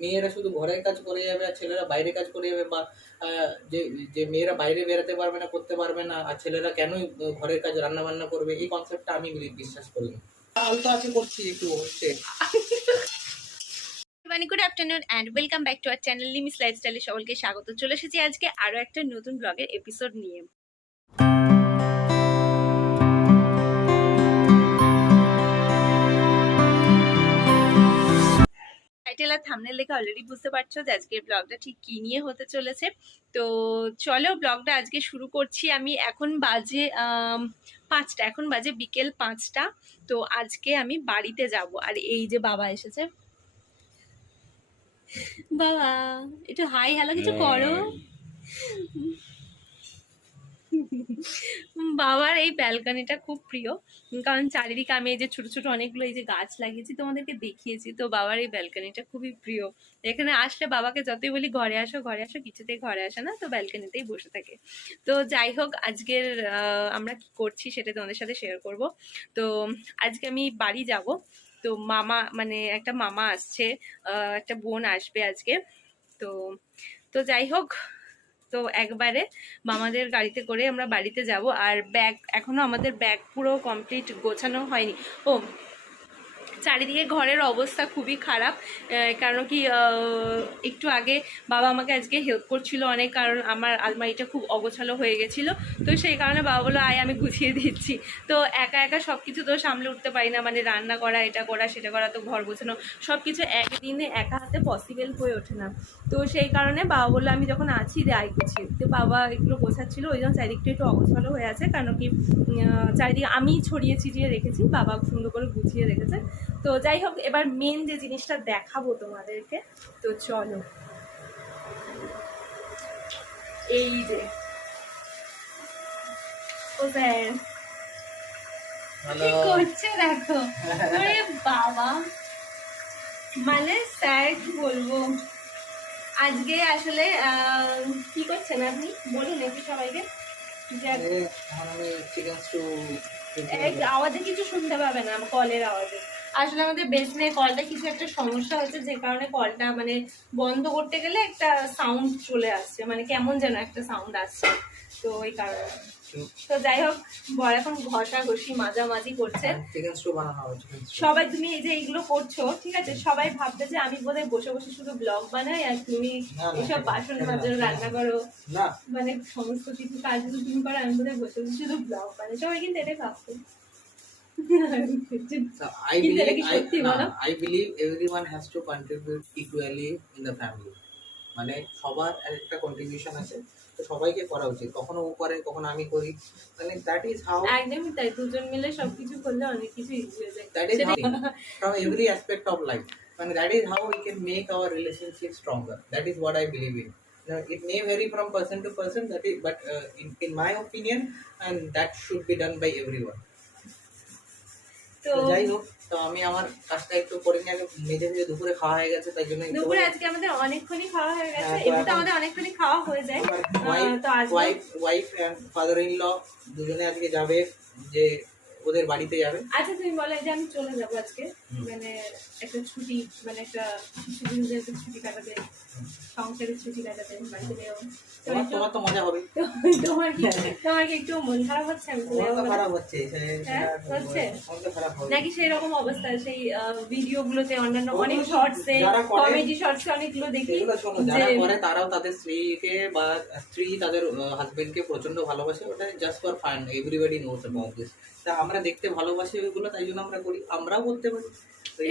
মেয়েরা শুধু ঘরের কাজ করে যাবে, আর ছেলেরা বাইরে কাজ করে যাবে, বা যে যে মেয়েরা বাইরে বেরোতে পারবে না, করতে পারবে না, আর ছেলেরা কেনই ঘরের কাজ রান্না বান্না করবে, এই কনসেপ্টটা আমি বিশ্বাস করি না। আছে করছি একটু, হচ্ছে। Good afternoon and welcome back to our channel Limi's লাইফস্টাইলে সকলকে স্বাগত। চলে এসেছি আজকে আরও একটা নতুন ব্লগের এপিসোড নিয়ে। টাইটেল আর থামনেল দেখে অলরেডি বুঝতে পারছ যে আজকের ব্লগটা ঠিক কি নিয়ে হতে চলেছে। তো চলো ব্লগটা আজকে শুরু করছি আমি এখন বাজে পাঁচটা এখন বাজে বিকেল পাঁচটা। তো আজকে আমি বাড়িতে যাব। আর এই যে বাবা এসেছে। বাবা একটু হাই হ্যালো কিছু করো। বাবার এই ব্যালকনিটা খুব প্রিয়। কারণ চারিদিকে আমি এই যে ছোট ছোট অনেকগুলো এই যে গাছ লাগিয়েছি, তোমাদেরকে দেখিয়েছি। তো বাবার এই ব্যালকনিটা খুবই প্রিয়। এখানে আসলে বাবাকে যতই বলি, ঘরে আসো ঘরে আসো, কিছুতেই ঘরে আসে না, তো ব্যালকনিতেই বসে থাকে। তো যাই হোক, আজকের আমরা কি করছি সেটা তোমাদের সাথে শেয়ার করব। তো আজকে আমি বাড়ি যাব। তো মামা মানে একটা মামা আসছে একটা বোন আসবে আজকে। তো তো যাই হোক তো একবারে মামাদের গাড়িতে করে আমরা বাড়িতে যাব। আর ব্যাগ এখনও আমাদের ব্যাগ পুরো কমপ্লিট গোছানো হয়নি। ও চারিদিকে ঘরের অবস্থা খুবই খারাপ কারণ কি একটু আগে বাবা আমাকে আজকে হেল্প করছিল অনেক, কারণ আমার আলমারিটা খুব অগোছালো হয়ে গেছিল। তো সেই কারণে বাবা বলল, আয়, আমি গুছিয়ে দিচ্ছি। তো একা একা সব কিছু তো সামলে উঠতে পারি না মানে রান্না করা, এটা করা, সেটা করা, তো ঘর গোছানো সব কিছু একদিনে একা হাতে পসিবল হয়ে ওঠে না। তো সেই কারণে বাবা বলল, আমি যখন আছি রে আয় গুছিয়ে তো বাবা এগুলো গোছাচ্ছিল, ওই জন্য চারিদিকটা একটু অগোছালো হয়ে আছে কারণ কি চারিদিকে আমি ছড়িয়ে ছিটিয়ে রেখেছি, বাবা সুন্দর করে গুছিয়ে রেখেছে। তো যাই হোক এবার মেন যে জিনিসটা দেখাবো তোমাদেরকে তো চলো। এই যে। করছে দেখো? আরে বাবা। মানে স্যার কি বলব? আজকে আসলে আহ, কি করছেন আপনি? বলুন একটু সবাইকে। কিছু শুনতে পাবে না কলের আওয়াজে। আসলে আমাদের বেসনে কলটা কিছু একটা সমস্যা হচ্ছে যে কারণে কলটা মানে বন্ধ করতে গেলে একটা সাউন্ড চলে আসছে মানে কেমন যেন একটা সাউন্ড আসছে। তো ওই কারণে। তো যাই হোক বর এখন ঘষা ঘষি মাঝামাঝি করছে। স্টু সবাই তুমি এই যে এইগুলো করছ ঠিক আছে? সবাই ভাববে যে আমি বোধহয় বসে বসে শুধু ব্লগ বানাই আর তুমি এসব বাসন না, মাজন রান্না করো। মানে সমস্ত কিছু কাজগুলো তুমি করো আমি বোধহয় বসে বসে শুধু ব্লগ বানাই। সবাই কিন্তু এটাই ভাবতো So I কিন্তু এটা believe কি I, সত্যি না, বলো? I believe everyone has to contribute equally in the family. মানে সবার একটা কন্ট্রিবিউশন আছে তো সবাইকে করা উচিত কখনো ও করে কখনো আমি করি মানে দ্যাট ইজ হাউ একদমই তাই দুজন মিলে সবকিছু করলে অনেক কিছু ইজি হয়ে যায় দ্যাট ইজ সেটাই from every aspect of life মানে that is how we can make our relationship stronger that is what I believe in it may vary from person to person that is but uh, in, in my opinion and that should be done by everyone তো তো যাই হোক তো আমি আমার কাজটা একটু করে নিয়ে আগে মেঝে মেঝে দুপুরে খাওয়া হয়ে গেছে তাই জন্য দুপুরে আজকে আমাদের অনেকক্ষণই খাওয়া হয়ে গেছে। হ্যাঁ, এমনিতে আমাদের অনেকক্ষণই খাওয়া হয়ে যায়। তো আজকে wife and father in law দুজনে আজকে যাবে যে ওদের বাড়িতে যাবে। আচ্ছা তুমি বলো যে আমি চলে যাব আজকে। মানে একটা ছুটি মানে একটা ছুটি কাটাতে সংসারের ছুটি কাটাতে বাড়িতে যাব তোমার তো মজা হবে। তোমার কি তোমার কি একটু মন খারাপ হচ্ছে? আমি চলে তোমার যাব তো বলে? খারাপ হচ্ছে সে- সেটা- হচ্ছে? তোমার তো খারাপ হবে। নাকি সেই রকম অবস্থা সেই ভিডিও গুলোতে অন্যান্য অনেক শর্টসে কমেডি শর্টসে অনেকগুলো দেখি যারা করে তারাও তাদের স্ত্রীকে বা স্ত্রী তাদের হাজবেন্ডকে প্রচণ্ড ভালোবাসে ওটা just for fun everybody knows about this তা আমরা দেখতে ভালোবাসি ওইগুলো তাই জন্য আমরা করি আমরাও করতে পারি।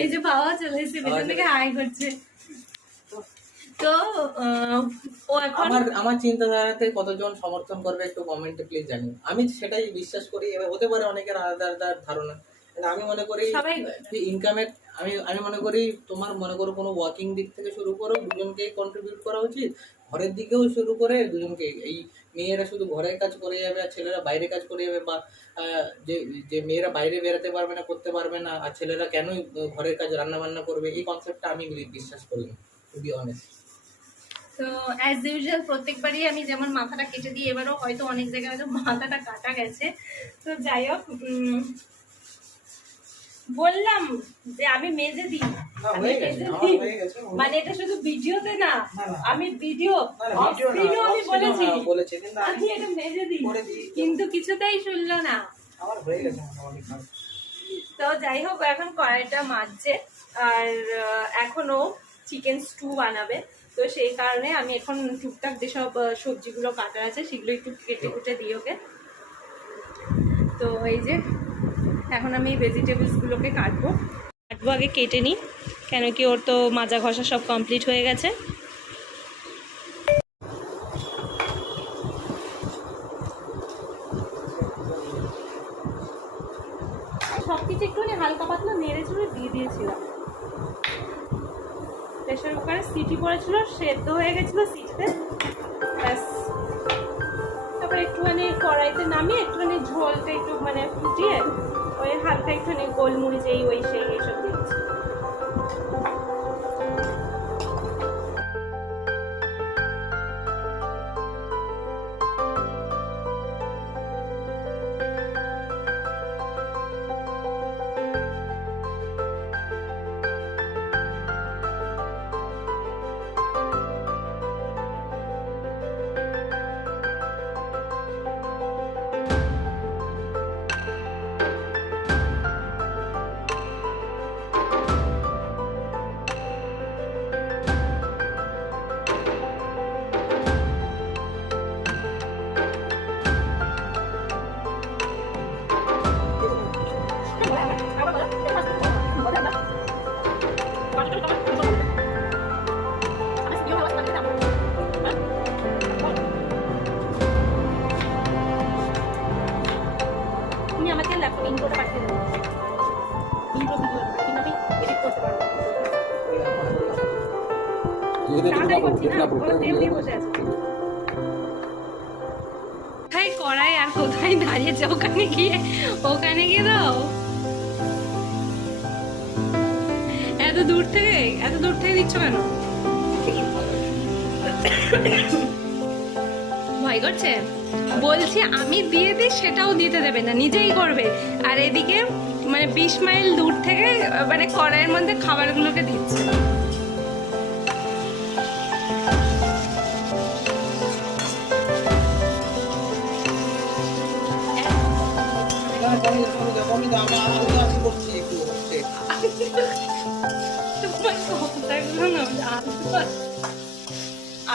এই যে বাবা চলে এসে বাবা পেছন থেকে হাই করছে। তো ও এখন আমার আমার চিন্তাধারাতে কতজন সমর্থন করবে একটু কমেন্টে প্লিজ জানি আমি সেটাই বিশ্বাস করি এবার হতে পারে অনেকের আলাদা আলাদা ধারণা। আমি মনে করি ইনকামের আমি আমি মনে করি তোমার মনে করো কোনো ওয়ার্কিং দিক থেকে শুরু করো দুজনকেই কন্ট্রিবিউট করা উচিত। ঘরের দিকেও শুরু করে দুজনকে এই মেয়েরা শুধু ঘরের কাজ করে যাবে আর ছেলেরা বাইরে কাজ করে যাবে বা যে যে মেয়েরা বাইরে বেরোতে পারবে না, করতে পারবে না, আর ছেলেরা কেনই ঘরের কাজ রান্না বান্না করবে, এই কনসেপ্টটা আমি বিশ্বাস করি না টু বি অনেস্ট তো অ্যাজ ইউজুয়াল প্রত্যেকবারই আমি যেমন মাথাটা কেটে দিই, এবারও হয়তো অনেক জায়গায় হয়তো মাথাটা কাটা গেছে। তো যাই হোক বললাম যে আমি মেজে দিই। মানে এটা শুধু ভিডিওতে না। আমি ভিডিও আমি বলেছি। কিন্তু আমি- এটা মেজে দিই। কিন্তু কিছুতেই শুনলো না। তো যাই হোক এখন কড়াইটা মাজছে। আর এখনও চিকেন স্টু বানাবে। তো সেই কারণে আমি এখন টুকটাক যেসব সবজিগুলো কাটার আছে সেগুলো একটু কেটে কুটে দিই ওকে। তো এই যে এখন আমি ভেজিটেবলসগুলোকে কাটবো। কাটবো আগে কেটে নিই কেন কি ওর তো মাজা ঘষা সব কমপ্লিট হয়ে গেছে। সব কিছু একটুখানি হালকা পাতলা নেড়ে চুড়ে দিয়ে দিয়েছিলাম। প্রেশার কুকারে সিটি পড়েছিল সেদ্ধ হয়ে গেছিল সিটিতে। ব্যাস। তারপরে একটুখানি কড়াইতে নামিয়ে একটুখানি ঝোলটা একটু মানে ফুটিয়ে ওই হালকা একটুখানি গোলমরিচ এই ওই সেই এইসব দিয়েছি ইন্ট্রোটা পাঠিয়ে দেবো। ইন্ট্রো ভিডিও কিন্তু আমি এডিট করতে পারব? তাড়াতাড়ি করছি না ওরা তেল দিয়ে বসে আছে। কোথায় কড়াই আর কোথায় দাঁড়িয়েছে? ওখানে গিয়ে ওখানে গিয়ে দাও। এত দূর থেকে এত দূর থেকে দিচ্ছ কেন? ভয় করছে? বলছি, আমি দিয়ে দিই, সেটাও দিতে দেবে না, নিজেই করবে। আর এদিকে মানে বিশ মাইল দূর থেকে মানে কড়াইয়ের মধ্যে খাবারগুলোকে দিচ্ছে।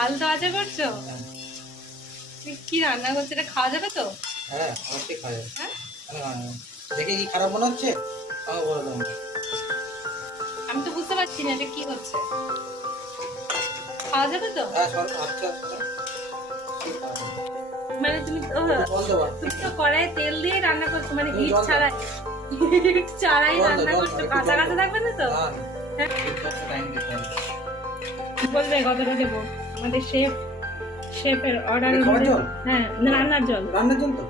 আলতো আছে করছ? তুমি কি রান্না করছ? এটা খাওয়া যাবে তো? হ্যাঁ, অবশ্যই খাওয়া যাবে। হ্যাঁ? দেখে কি খারাপ মনে হচ্ছে? আমাকে বলে দাও আমি তো বুঝতে পারছি না এটা কি হচ্ছে। খাওয়া যাবে তো? হ্যাঁ আচ্ছা আচ্ছা। মানে তুমি তুমি তো কড়াই তেল দিয়ে রান্না করছ মানে হিট ছাড়াই। হিট ছাড়াই রান্না করছ। কাঁচা কাঁচা থাকবে না তো? হ্যাঁ। হবে। বলবে কতটা দেবো আমাদের শেফ শেফের অর্ডার? হ্যাঁ রান্নার জল। রান্নার জল তো।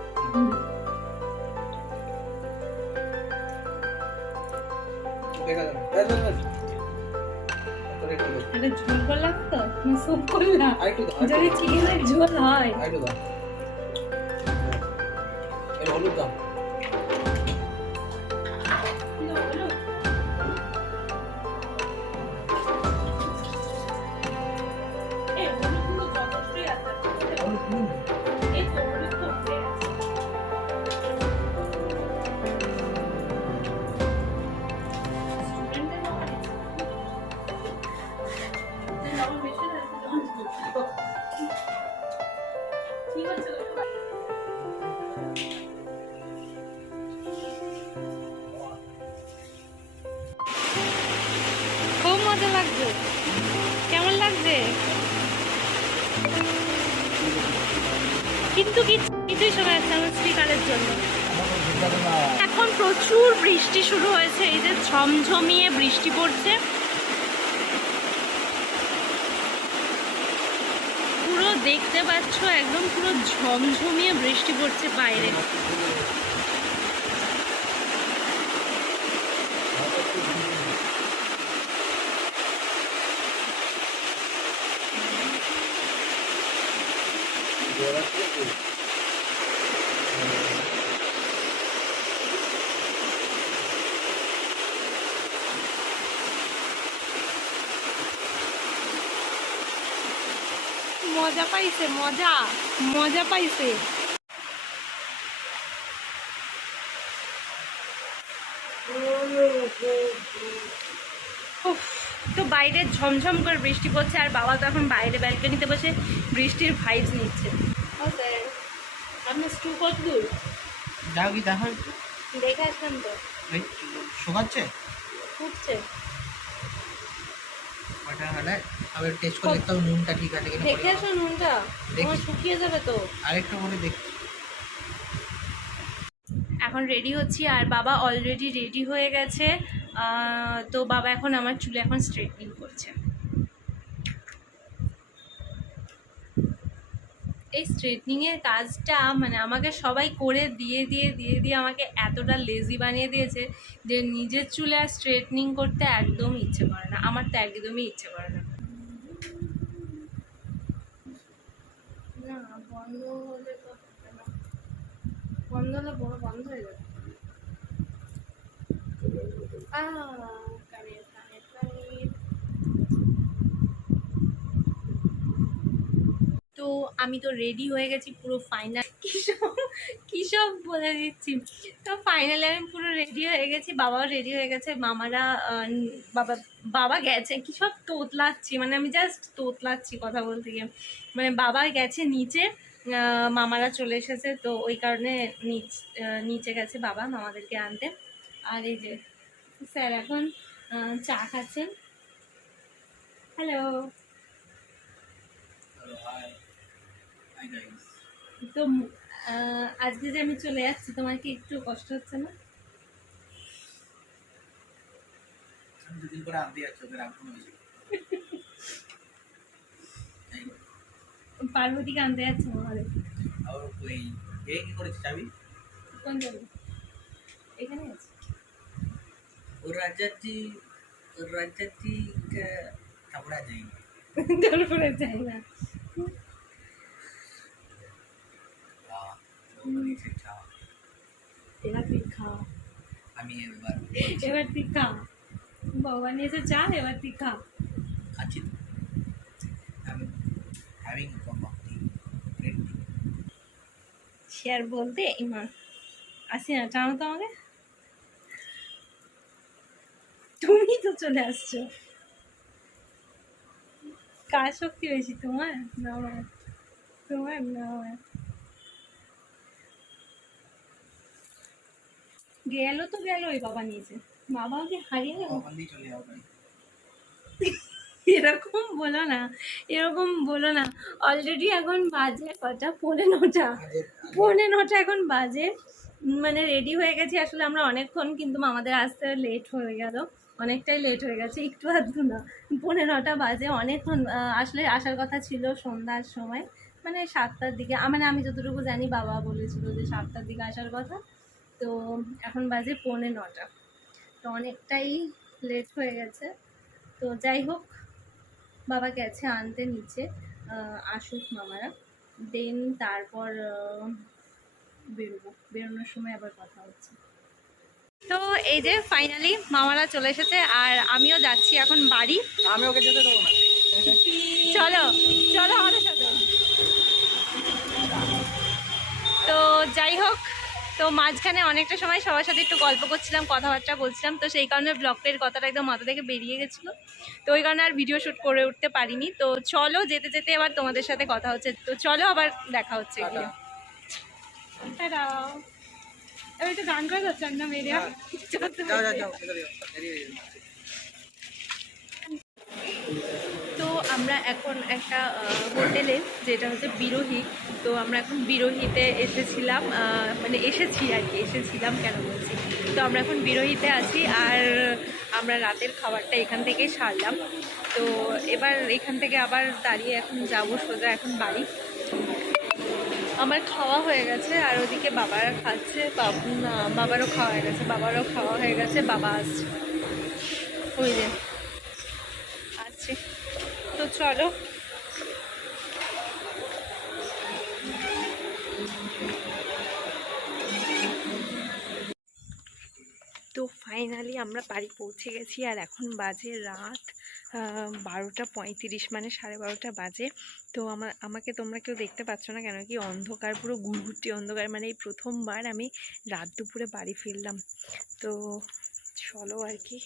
একটা ঝোল করলাম তো? সুপ করলাম। যদি চিকেনের ঝোল হয়। এর হলুদ দাও। কিন্তু সবাই জন্য। এখন প্রচুর বৃষ্টি শুরু হয়েছে, এই যে ঝমঝমিয়ে বৃষ্টি পড়ছে। পুরো দেখতে পাচ্ছ, একদম পুরো ঝমঝমিয়ে বৃষ্টি পড়ছে বাইরে। মজা পাইছে মজা মজা পাইছে। তো বাইরে ঝমঝম করে বৃষ্টি পড়ছে আর বাবা তো এখন বাইরে ব্যালকনিতে বসে বৃষ্টির ভাইবস নিচ্ছে। আপনার স্টু কত দূর যাও কি দেখো দেখে আসলাম তো শোকাচ্ছে? ফুটছে। ওটা হলে? আবার টেস্ট করে দেখতে হবে নুনটা ঠিক আছে কিনা দেখে আসো নুনটা। তোমার শুকিয়ে যাবে তো। আরেকটু করে দেখ। এখন রেডি হচ্ছি আর বাবা অলরেডি রেডি হয়ে গেছে। তো বাবা এখন আমার চুলে এখন স্ট্রেটনিং করছে। এই স্ট্রেটনিংয়ের কাজটা মানে আমাকে সবাই করে দিয়ে দিয়ে দিয়ে দিয়ে আমাকে এতটা লেজি বানিয়ে দিয়েছে যে নিজের চুলে আর স্ট্রেটনিং করতে একদম ইচ্ছে করে না। আমার তো একদমই ইচ্ছে করে না। বন্ধ হলে তো বন্ধ হলে বড় বন্ধ হয়ে যাবে। তো আমি তো রেডি হয়ে গেছি পুরো ফাইনাল কী সব কী সব বলে দিচ্ছি? তো ফাইনালি আমি পুরো রেডি হয়ে গেছি, বাবাও রেডি হয়ে গেছে, মামারা বাবা বাবা গেছে। কী সব তোতলাচ্ছি মানে আমি জাস্ট তোতলাচ্ছি কথা বলতে গিয়ে। মানে বাবা গেছে নিচে মামারা চলে এসেছে, তো ওই কারণে নিচ গেছে বাবা মামাদেরকে আনতে। আর এই যে স্যার এখন চা খাচ্ছেন। হ্যালো তো আজকে যে আমি চলে যাচ্ছি, তোমার কি একটু কষ্ট হচ্ছে না? দুদিন করে আনতে যাচ্ছে পার্বতীকে আনতে যাচ্ছে আমাদের আর ওই এ কি করেছে চাবি? কোন যাবে এখানে আছে। রাজ্যার্জি ওর রাজ্যার্জি কাপড়া যায়নি। তারপরে যাই না। এবার তুই খা। আমি এবার এবার তুই খা। বাবা নিয়েছে চা এবার তুই খা। আমি টি গ্রেট শেয়ার বলতে ইমা আসি না জানো তো আমাকে। তুমি তো চলে আসছো। কার শক্তি বেশি তোমার? না আমার। তোমার না আমার। গেল তো গেল ওই বাবা নিয়েছে। বাবাকে হারিয়ে গেল। চলে যাও এরকম বলো না এরকম বলো না। অলরেডি এখন বাজে কটা? পৌনে নটা। পৌনে নটা এখন বাজে। মানে রেডি হয়ে গেছি। আসলে আমরা অনেকক্ষণ কিন্তু আমাদের আসতে লেট হয়ে গেল। অনেকটাই লেট হয়ে গেছে একটু আধটু না। পৌনে নটা বাজে। অনেকক্ষণ আসলে আসার কথা ছিল সন্ধ্যার সময়। মানে সাতটার দিকে মানে আমি যতটুকু জানি বাবা বলেছিল যে সাতটার দিকে আসার কথা। তো এখন বাজে পৌনে নটা। তো অনেকটাই লেট হয়ে গেছে। তো যাই হোক বাবা গেছে আনতে নিচে আসুক মামারা। দেন তারপর বেরোবো। বেরোনোর সময় আবার কথা হচ্ছে। তো এই যে ফাইনালি মামারা চলে এসেছে আর আমিও যাচ্ছি এখন বাড়ি। আমি ওকে যেতে দেবো না। চলো চলো আমাদের সাথে। তো মাঝখানে অনেকটা সময় সবার সাথে একটু গল্প করছিলাম কথাবার্তা বলছিলাম তো সেই কারণে ব্লগের কথাটা একদম মাথা থেকে বেরিয়ে গেছিল। তো ওই কারণে আর ভিডিও শ্যুট করে উঠতে পারিনি। তো চলো যেতে যেতে আবার তোমাদের সাথে কথা হচ্ছে তো চলো আবার দেখা হচ্ছে এবার একটু গান করে যাচ্ছেন না মেরিয়া যাও যাও যাও ভেতরে যাও দেরি হয়ে যাবে। তো আমরা এখন একটা হোটেলে, যেটা হচ্ছে বিরোহী, তো আমরা এখন বিরোহীতে এসেছিলাম মানে এসেছি আর কি, এসেছিলাম কেন বলছি? তো আমরা এখন বিরোহীতে আছি আর আমরা রাতের খাবারটা এখান থেকে সারলাম। তো এবার এখান থেকে আবার দাঁড়িয়ে এখন যাব সোজা এখন বাড়ি। আমার খাওয়া হয়ে গেছে আর ওদিকে বাবারা খাচ্ছে, বাবু বাবারও খাওয়া হয়ে গেছে, বাবারও খাওয়া হয়ে গেছে, বাবা আসছে। ওই যে। চলো। তো ফাইনালি আমরা বাড়ি পৌঁছে গেছি আর এখন বাজে রাত বারোটা পঁয়ত্রিশ মানে সাড়ে বারোটা বাজে। তো আমার আমাকে তোমরা কেউ দেখতে পাচ্ছ না কেন কি অন্ধকার, পুরো ঘুরঘুরটি অন্ধকার। মানে এই প্রথমবার আমি রাত দুপুরে বাড়ি ফিরলাম। তো চলো আর কি,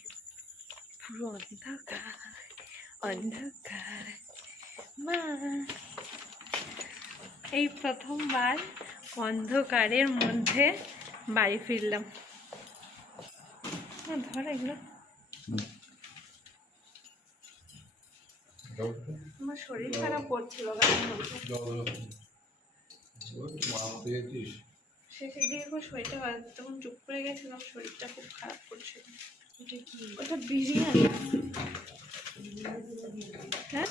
পুরো অন্ধকার। অন্ধকার। মা, এই প্রথমবার অন্ধকারের মধ্যে বাড়ি ফিরলাম। ধর এগুলো। আমার শরীর খারাপ করছিল শেষের দিকে খুব শরীরটা তখন চুপ করে গেছিলাম শরীরটা খুব খারাপ করছিল ওটা বিরিয়ানি। হ্যাঁ?